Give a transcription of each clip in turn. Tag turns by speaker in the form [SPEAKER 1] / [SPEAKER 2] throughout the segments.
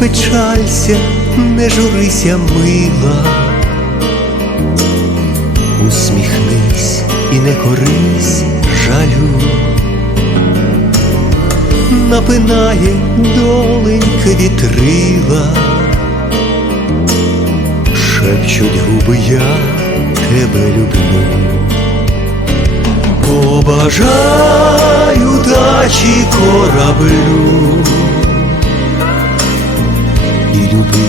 [SPEAKER 1] печалься, не журися, мила, усміхнись і не корись жалю, напинає доленька вітрила, шепчуть губи, я тебе люблю. Побажаю дачі кораблю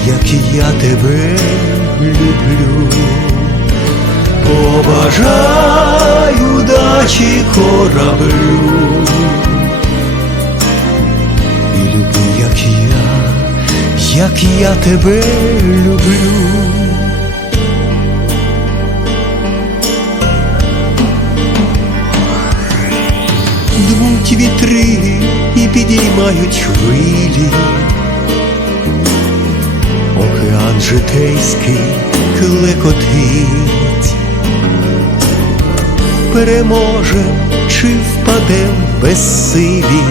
[SPEAKER 1] як я тебе люблю. Побажаю дачі кораблю і люби, як я, як я тебе люблю. Дмуть вітри і підіймають хвилі, океан житейський клекотить, переможе чи впадем безсилі,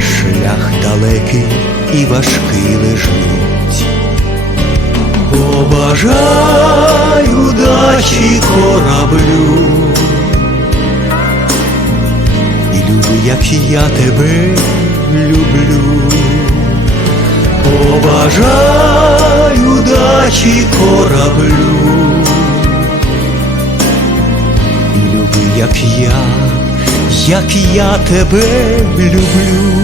[SPEAKER 1] шлях далекий і важкий лежить. Побажаю дачі кораблю. І люби, як я тебе люблю, побажаю дачі кораблю, і люби, як я, як я тебе люблю.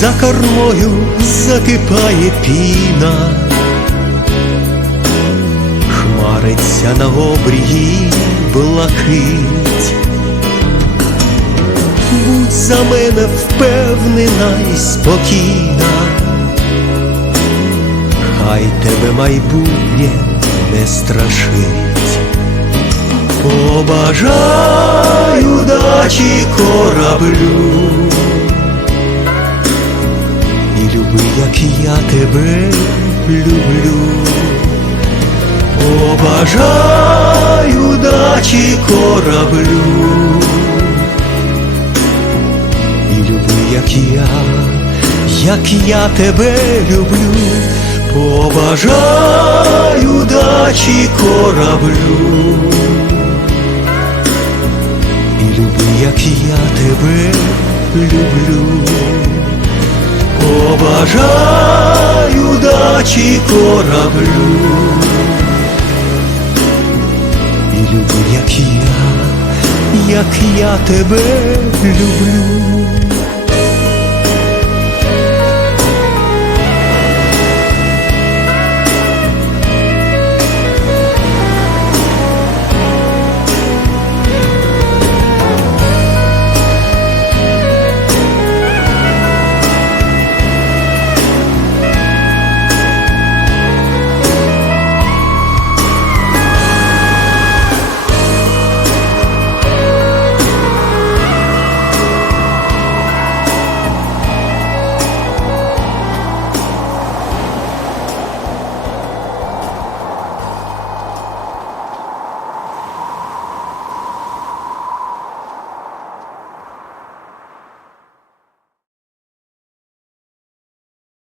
[SPEAKER 1] За кормою закипає піна, хмариться на обрії блакить. Будь за мене впевнена і спокійна, хай тебе майбутнє не страшить. Побажаю дачі кораблю. Люби, як я тебе люблю, побажаю дачі кораблю, і люби, як я, як я тебе люблю, побажаю дачі кораблю, люби, як я тебе люблю. Побажаю дачі кораблю І люби, як я, як я тебе люблю.